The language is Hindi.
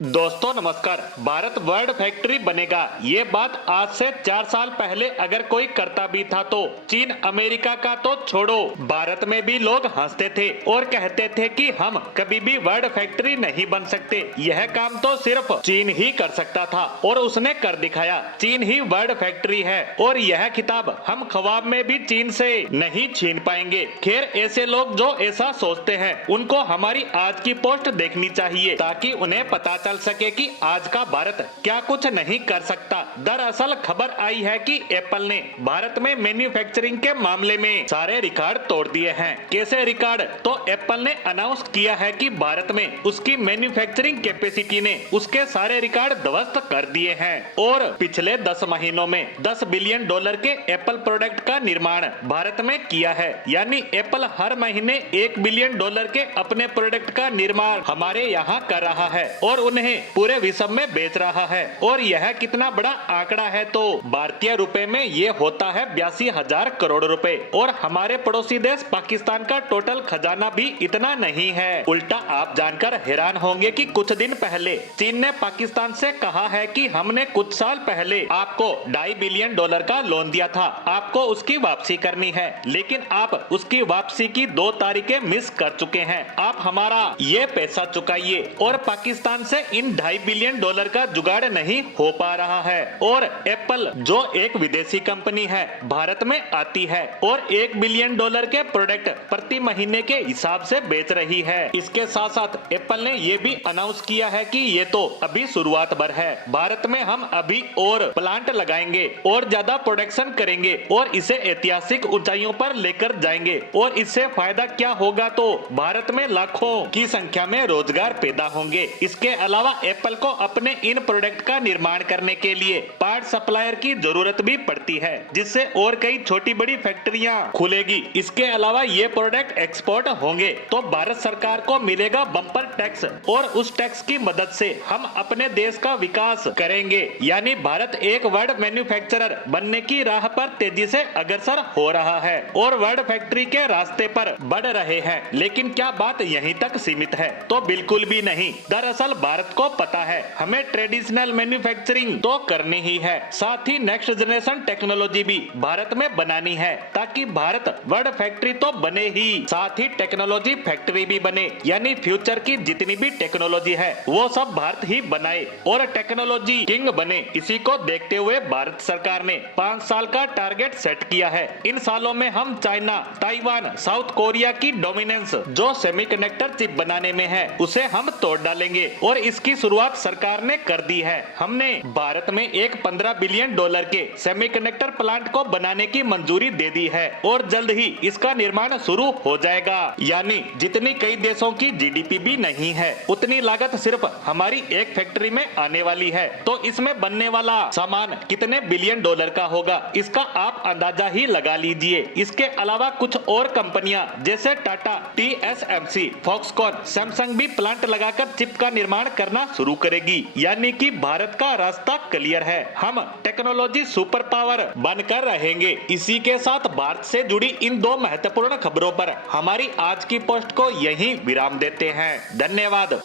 दोस्तों नमस्कार। भारत वर्ल्ड फैक्ट्री बनेगा, ये बात आज से 4 साल पहले अगर कोई करता भी था तो चीन अमेरिका का तो छोड़ो, भारत में भी लोग हंसते थे और कहते थे कि हम कभी भी वर्ल्ड फैक्ट्री नहीं बन सकते, यह काम तो सिर्फ चीन ही कर सकता था और उसने कर दिखाया। चीन ही वर्ल्ड फैक्ट्री है और यह खिताब हम ख्वाब में भी चीन से नहीं छीन पाएंगे। खैर, ऐसे लोग जो ऐसा सोचते हैं उनको हमारी आज की पोस्ट देखनी चाहिए ताकि उन्हें पता चल सके कि आज का भारत क्या कुछ नहीं कर सकता। दरअसल खबर आई है कि एप्पल ने भारत में मैन्युफैक्चरिंग के मामले में सारे रिकॉर्ड तोड़ दिए हैं। कैसे रिकॉर्ड? तो एप्पल ने अनाउंस किया है कि भारत में उसकी मैन्युफैक्चरिंग कैपेसिटी ने उसके सारे रिकॉर्ड ध्वस्त कर दिए हैं और पिछले 10 महीनों में $10 बिलियन के एप्पल प्रोडक्ट का निर्माण भारत में किया है। यानी एप्पल हर महीने $1 बिलियन के अपने प्रोडक्ट का निर्माण हमारे यहाँ कर रहा है और उन्हें पूरे विश्व में बेच रहा है। और यह कितना बड़ा आंकड़ा है तो भारतीय रुपए में ये होता है 82,000 करोड़ रुपए। और हमारे पड़ोसी देश पाकिस्तान का टोटल खजाना भी इतना नहीं है। उल्टा आप जानकर हैरान होंगे कि कुछ दिन पहले चीन ने पाकिस्तान से कहा है कि हमने कुछ साल पहले आपको $2.5 बिलियन का लोन दिया था, आपको उसकी वापसी करनी है, लेकिन आप उसकी वापसी की 2 तारीखें मिस कर चुके हैं। आप हमारा ये पैसा चुकाइए। और पाकिस्तान से इन $2.5 बिलियन का जुगाड़ नहीं हो पा रहा है। और एप्पल जो एक विदेशी कंपनी है भारत में आती है और $1 बिलियन के प्रोडक्ट प्रति महीने के हिसाब से बेच रही है। इसके साथ साथ एप्पल ने ये भी अनाउंस किया है कि ये तो अभी शुरुआत भर है, भारत में हम अभी और प्लांट लगाएंगे और ज्यादा प्रोडक्शन करेंगे और इसे ऐतिहासिक ऊंचाइयों पर लेकर जाएंगे। और इससे फायदा क्या होगा तो भारत में लाखों की संख्या में रोजगार पैदा होंगे। इसके अलावा एप्पल को अपने इन प्रोडक्ट का निर्माण करने के लिए पार्ट सप्लायर की जरूरत भी पड़ती है, जिससे और कई छोटी बड़ी फैक्ट्रियां खुलेगी। इसके अलावा ये प्रोडक्ट एक्सपोर्ट होंगे तो भारत सरकार को मिलेगा बम्पर टैक्स और उस टैक्स की मदद से हम अपने देश का विकास करेंगे। यानी भारत एक वर्ल्ड मैन्युफैक्चरर बनने की राह पर तेजी से अग्रसर हो रहा है और वर्ल्ड फैक्ट्री के रास्ते पर बढ़ रहे हैं। लेकिन क्या बात यहीं तक सीमित है? तो बिल्कुल भी नहीं। दरअसल भारत को पता है हमें ट्रेडिशनल मैन्युफैक्चरिंग तो करनी ही है, साथ ही नेक्स्ट जनरेशन टेक्नोलॉजी भी भारत में बनानी है ताकि भारत वर्ल्ड फैक्ट्री तो बने ही साथ ही टेक्नोलॉजी फैक्ट्री भी बने। यानी फ्यूचर की जितनी भी टेक्नोलॉजी है वो सब भारत ही बनाए और टेक्नोलॉजी किंग बने। इसी को देखते हुए भारत सरकार ने 5 साल का टारगेट सेट किया है। इन सालों में हम चाइना, ताइवान, साउथ कोरिया की डोमिनेंस जो सेमीकंडक्टर चिप बनाने में है उसे हम तोड़ डालेंगे और इसकी शुरुआत सरकार ने कर दी है। हमने भारत में एक $15 बिलियन के सेमीकंडक्टर प्लांट को बनाने की मंजूरी दे दी है और जल्द ही इसका निर्माण शुरू हो जाएगा। यानी जितनी कई देशों की जीडीपी भी नहीं है उतनी लागत सिर्फ हमारी एक फैक्ट्री में आने वाली है। तो इसमें बनने वाला सामान कितने बिलियन डॉलर का होगा इसका आप अंदाजा ही लगा लीजिए। इसके अलावा कुछ और कंपनियां जैसे टाटा, TSMC, फॉक्सकॉन, सैमसंग भी प्लांट लगाकर चिप का निर्माण करना शुरू करेगी। यानी कि भारत का रास्ता क्लियर है, हम टेक्नोलॉजी सुपर पावर बनकर रहेंगे। इसी के साथ भारत से जुड़ी इन 2 महत्वपूर्ण खबरों पर हमारी आज की पोस्ट को यहीं विराम देते हैं। धन्यवाद।